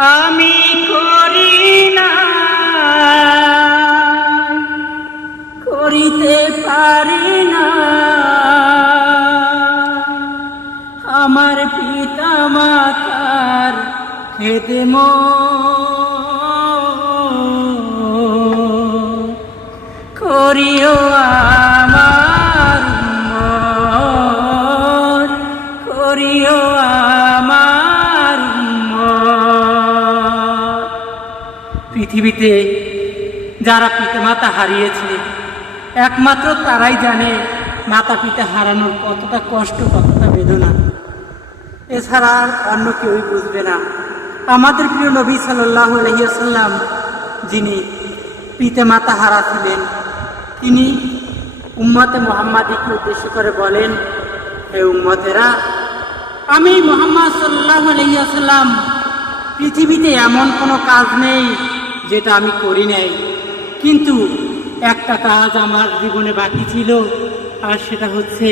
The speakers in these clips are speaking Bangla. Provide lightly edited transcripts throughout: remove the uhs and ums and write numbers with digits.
আমি করি না, করিতে পারি না, আমার পিতা মাতার খেদমত করিও আমার উম্মত, করিও আমার উম্মত। পৃথিবীতে যারা পিতামাতা হারিয়েছে একমাত্র তারাই জানে মাতা পিতা হারানোর কতটা কষ্ট, কতটা বেদনা। এছাড়া আর অন্য কেউই বুঝবে না। আমাদের প্রিয় নবী সাল্লাল্লাহু আলাইহি ওয়াসাল্লাম যিনি পিতামাতা হারা ছিলেন, তিনি উম্মতে মুহাম্মাদীকে উদ্দেশ্য করে বলেন, হে উম্মতেরা, আমি মুহাম্মদ সাল্লাল্লাহু আলাইহি ওয়াসাল্লাম পৃথিবীতে এমন কোনো কাজ নেই যেটা আমি করি নাই, কিন্তু একটা কাজ আমার জীবনে বাকি ছিল, আর সেটা হচ্ছে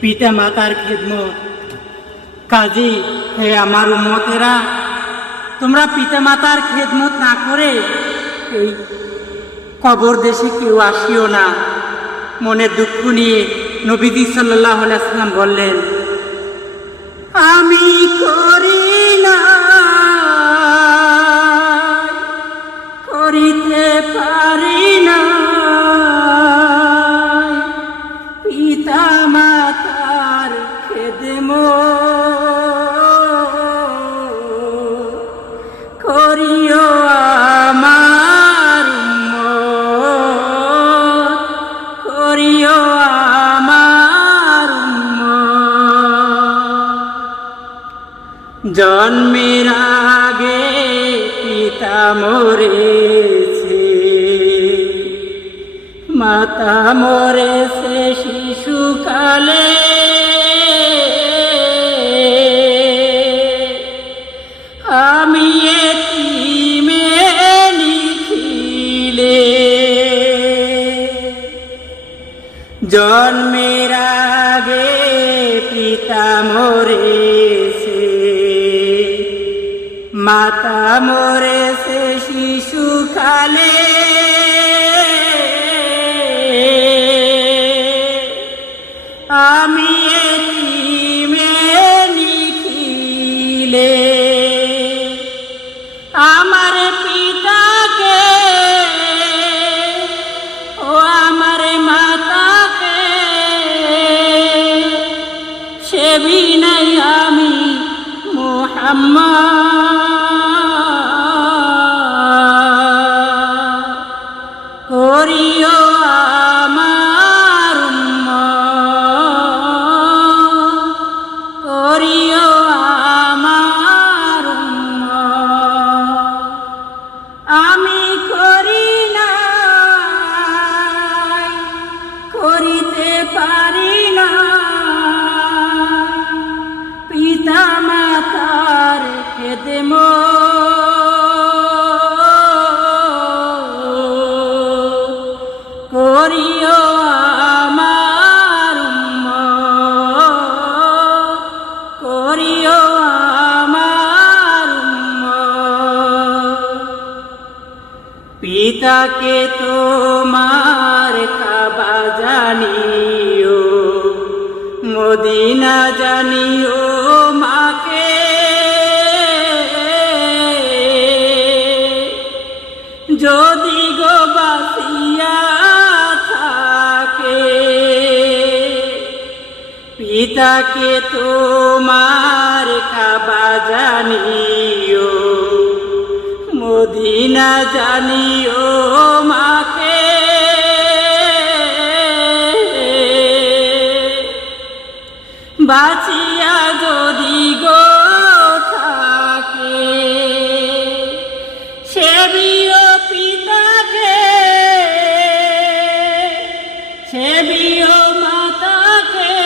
পিতা মাতার খেদমত। কাজে হে আমার উম্মতেরা, তোমরা পিতা মাতার খেদমত না করে এই কবর দেশে কেউ আসিও না। মনের দুঃখ নিয়ে নবীজি সাল্লাল্লাহু আলাইহি ওয়াসাল্লাম বললেন, আমি করি না, করিতে পারি না, পিতা মাতার খেদমত করিও আমার উম্মত, করিও আমার উম্মত। জন্মের আগে পিতা মরেছে, মাতা মরেছে শিশুকালে, আমি এতিমে লিখিলে। জন্মের আগে পিতা মরেছে, মাতা মরেছে শিশুকালে, আমি এতিমে লিখিলে। আমার পিতাকে ও আমার মাতাকে সেবি নাই আমি মুহাম্মদ, করিও আমার উম্মত, করিও আমার উম্মত। আমি করি না, করিতে পারি না, পিতা মাতার খেদমত করিও আমার উম্মত, করিও আমার উম্মত। পিতাকে তোমার কাবা জানিও, মদিনা জানিও মাকে, যদি গো বাঁচিয়া থাকে। পিতাকে তোমার কাবা জানিও, মদিনা জানিও মাকে, বাঁচিয়া যদি গো থাকে। সেবিও পিতাকে, সেবিও মাতাকে,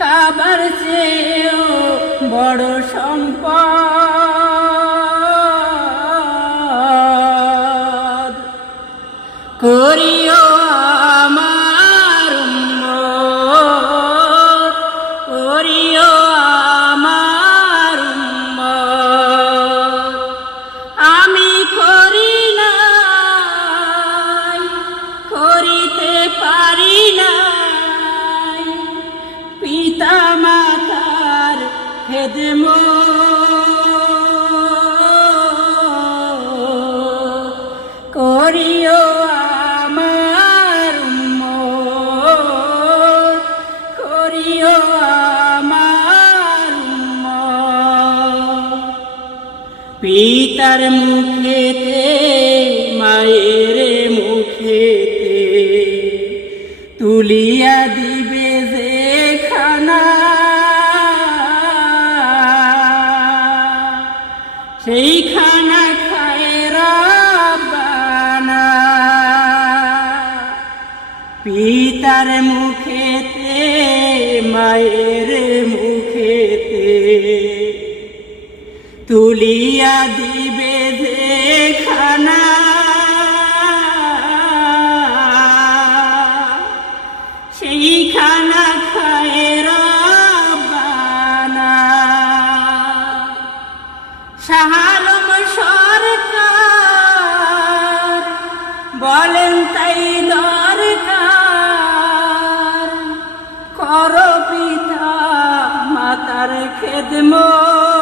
কাবার চেয়েও বড় সম্পদ করিও আমার উম্মত, করিও আমার উম্মত। করিও আমার উম্মত, করিও আমার উম্মত। পিতার মুখেতে মায়ের মুখেতে তুলিয়া দিবে যে খানা, সেই খানা খায় রাব্বানা। পিতার মুখেতে মায়ের মুখেতে তুলিয়া দিবে যে খানা, সেই খানা খায় রাব্বানা। শাহ আলম সরকার বলেন তাই দরকার, করো পিতা মাতার খেদমত।